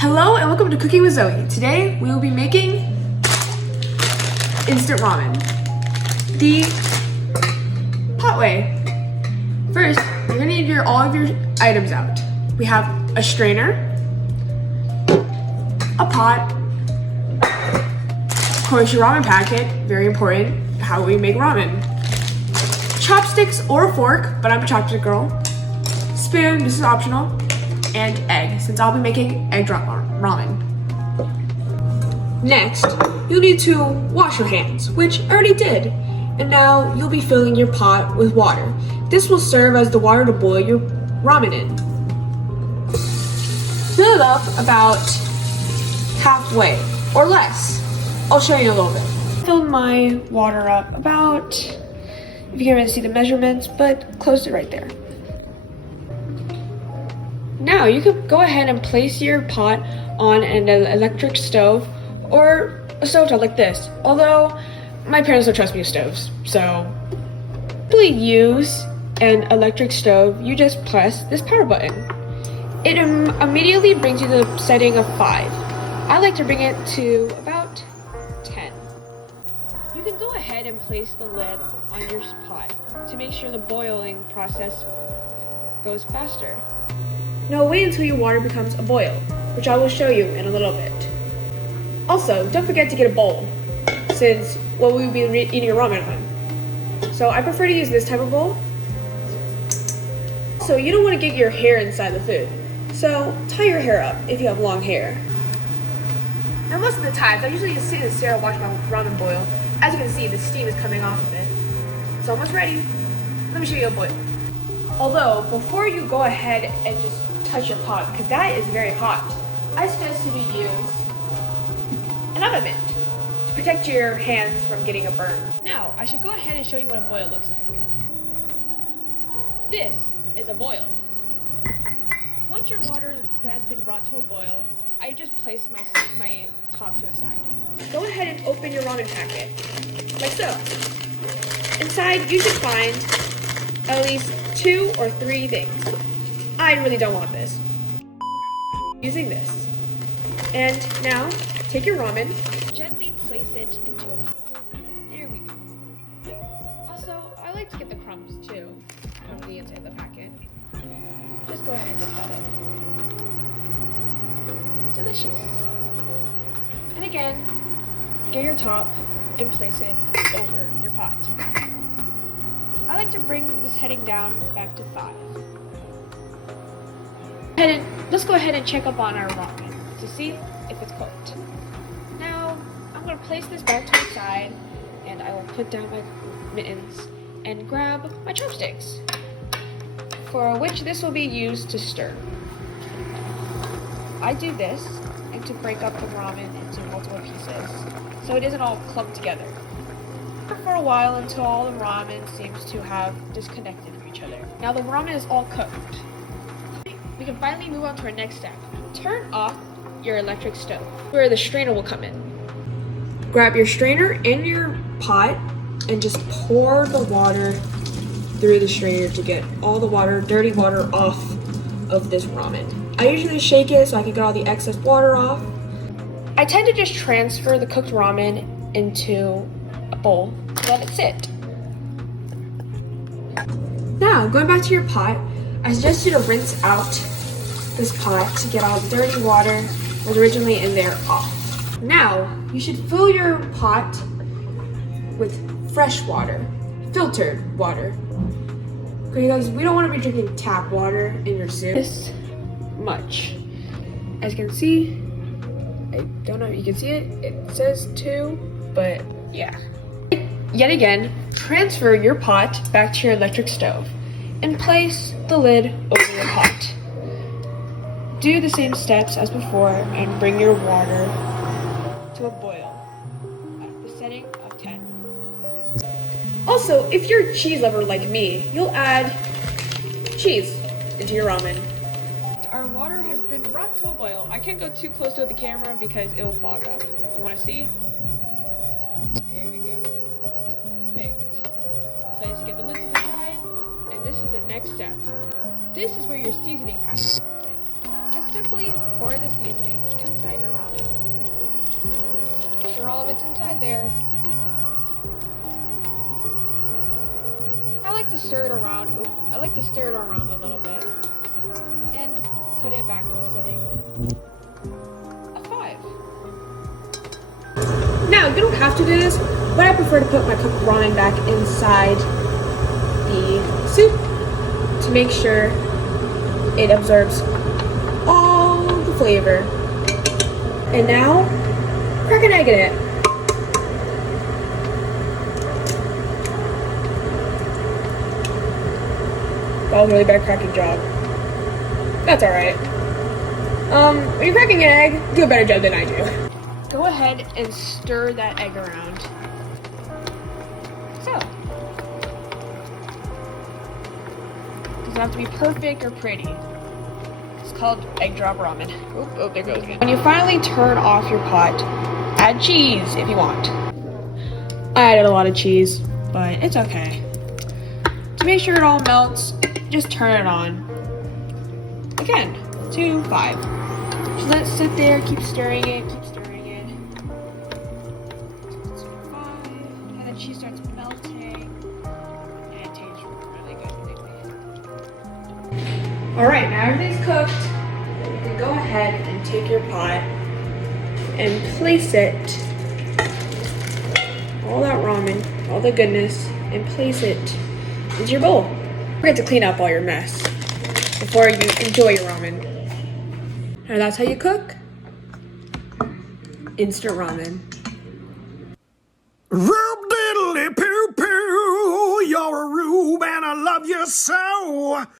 Hello and welcome to Cooking with Zoe. Today we will be making instant ramen the pot way. First, you're gonna need all of your items out. We have a strainer, a pot, of course your ramen packet, very important, how we make ramen. Chopsticks or a fork, but I'm a chopstick girl. Spoon, this is optional. And egg, since I'll be making egg drop ramen. Next, you'll need to wash your hands, which I already did. And now you'll be filling your pot with water. This will serve as the water to boil your ramen in. Fill it up about halfway or less. I'll show you in a little bit. I filled my water up about, if you can't really see the measurements, but close it right there. Now you can go ahead and place your pot on an electric stove or a stovetop like this. Although my parents don't trust me with stoves, so simply use an electric stove. You just press this power button. It immediately brings you to the setting of 5. I like to bring it to about 10. You can go ahead and place the lid on your pot to make sure the boiling process goes faster. Now wait until your water becomes a boil, which I will show you in a little bit. Also, don't forget to get a bowl, since we'll be eating your ramen on. So I prefer to use this type of bowl. So you don't want to get your hair inside the food. So tie your hair up if you have long hair. Now most of the times, I usually just sit in the chair and watch my ramen boil. As you can see, the steam is coming off of it. It's almost ready. Let me show you a boil. Although, before you go ahead and just touch your pot, because that is very hot, I suggest you to use an oven mitt to protect your hands from getting a burn. Now, I should go ahead and show you what a boil looks like. This is a boil. Once your water has been brought to a boil, I just place my top to the side. Go ahead and open your ramen packet, like so. Inside, you should find at least 2 or 3 things. I really don't want this. Using this. And now, take your ramen, gently place it into a pot. There we go. Also, I like to get the crumbs too from the inside of the packet. Just go ahead and dip that in. Delicious. And again, get your top and place it over your pot. I like to bring this heading down back to 5. Let's go ahead and check up on our ramen to see if it's cooked. Now, I'm going to place this back to the side, and I will put down my mittens and grab my chopsticks, for which this will be used to stir. I do this and to break up the ramen into multiple pieces, so it isn't all clumped together. For a while until all the ramen seems to have disconnected from each other. Now the ramen is all cooked. We can finally move on to our next step. Turn off your electric stove, where the strainer will come in. Grab your strainer and your pot and just pour the water through the strainer to get all the water, dirty water off of this ramen. I usually shake it so I can get all the excess water off. I tend to just transfer the cooked ramen into a bowl, let it sit. Now, going back to your pot, I suggest you to rinse out this pot to get all the dirty water that was originally in there off. Now, you should fill your pot with fresh water, filtered water, because we don't want to be drinking tap water in your soup. This much. As you can see, I don't know if you can see it, it says 2, but yeah. Yet again, transfer your pot back to your electric stove and place the lid over your pot. Do the same steps as before and bring your water to a boil at the setting of 10. Also, if you're a cheese lover like me, you'll add cheese into your ramen. Our water has been brought to a boil. I can't go too close to the camera because it will fog up. If you want to see, there we go. Perfect. Place to get the lid to the side, and this is the next step. This is where your seasoning packet comes in. Just simply pour the seasoning inside your ramen. Make sure all of it's inside there. I like to stir it around. I like to stir it around a little bit and put it back to sitting. A 5. Now, you don't have to do this, but I prefer to put my cooked ramen back inside the soup to make sure it absorbs all the flavor. And now, crack an egg in it. That was a really bad cracking job. That's alright. When you're cracking an egg, do a better job than I do. Go ahead and stir that egg around. So. Doesn't have to be perfect or pretty. It's called egg drop ramen. Oh, there goes again. When you finally turn off your pot, add cheese if you want. I added a lot of cheese, but it's okay. To make sure it all melts, just turn it on. Again, to 5. Just let it sit there, keep stirring it, keep stirring it. To 5, and the cheese starts melting, and it tastes really good. Alright, now everything's cooked. You can go ahead and take your pot and place it, all that ramen, all the goodness, and place it into your bowl. Forget to clean up all your mess before you enjoy your ramen. And that's how you cook instant ramen. Rube diddly poo poo, you're a rube and I love you so.